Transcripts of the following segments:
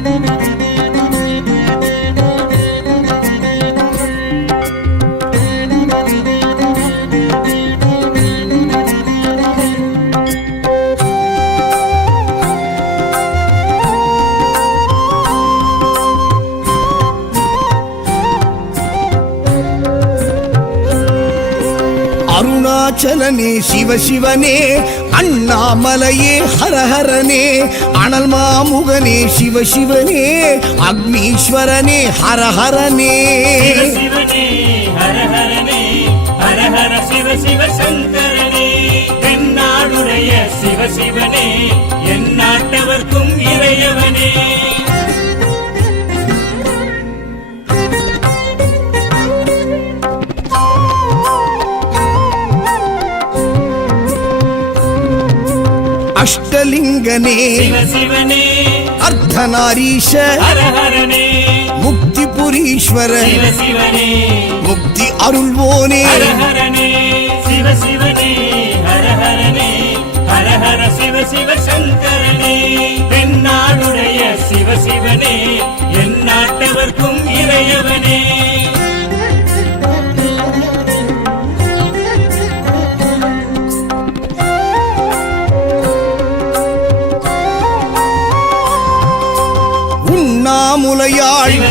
Thank you. அருணாச்சலனே சிவ சிவனே அண்ணாமலையே ஹரஹரனே அனல் மாமுகனே சிவ சிவனே அக்னீஸ்வரனே ஹரஹரனே. சிவ சிவ சங்கரனே தென்னாடுடைய சிவ சிவனே அஷ்டலிங்கனே. அர்த்தநாரீஷ. முக்தி புரீஸ்வர முக்தி அருள்வோனே. சிவ சிவ சங்கரனே. தென்னாடுடைய சிவ சிவனே என் நாட்டவர்க்கும் இறையவனே.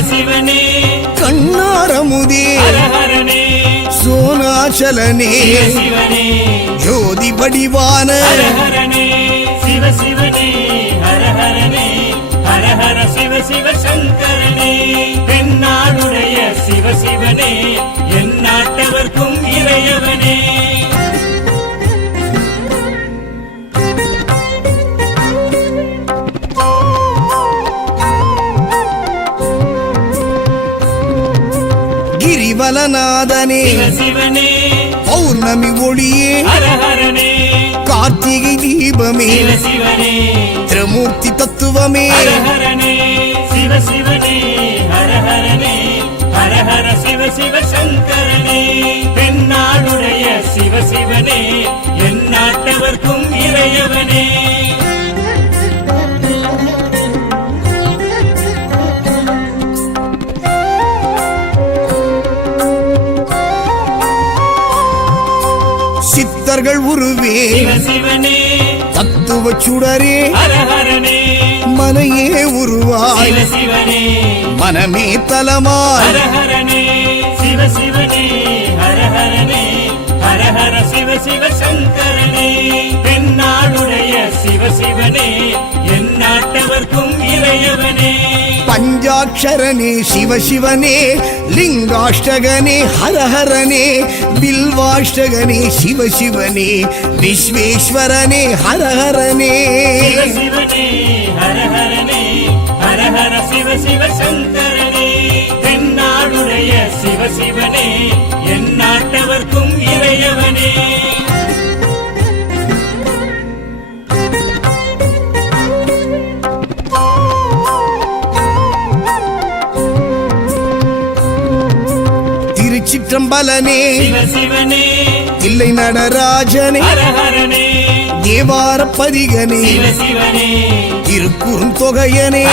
சிவனே. கண்ணாரமுதே. சோனாச்சலனே. ஜோதி வடிவான சிவ சங்கரனே. சிவனே. என் நாட்டவர்க்கும் இறையவனே. கிரிவலநாதனே சிவ சிவனே பௌர்ணமி ஒளியே. கார்த்திகை தீபமே. திரமூர்த்தி தத்துவமே. சிவ சிவ சங்கரனே. தென்னாடுடைய சிவ சிவனே என் நாட்டவர்க்கும் இறையவனே. சித்தர்கள் உருவே. தத்துவ சுடரே. மனையே உருவாய். மனமே தலமாய். சிவ சிவனே ஹர ஹர ஹர சிவ சிவ சங்கரனே தென்னாடுடைய சிவ சிவனே என் நாட்டவர்க்கும் இறையவனே. பஞ்சாட்சரனே சிவசிவனே லிங்காஷ்டகனே ஹரஹரனே பில்வாஷ்டகனே விஸ்வேஸ்வரனே ஹரஹரனே. சிவ சிவனே ஹர ஹரனே ஹர ஹர சிவ சிவ சங்கரனே. தென்னாடுடைய சிவ சிவனே என் நாட்டவர்க்கும் திருச்சிற்றம்பலனே இல்லை நடராஜனே. தேவார பதிகனே திருக்குறுந்தொகையனே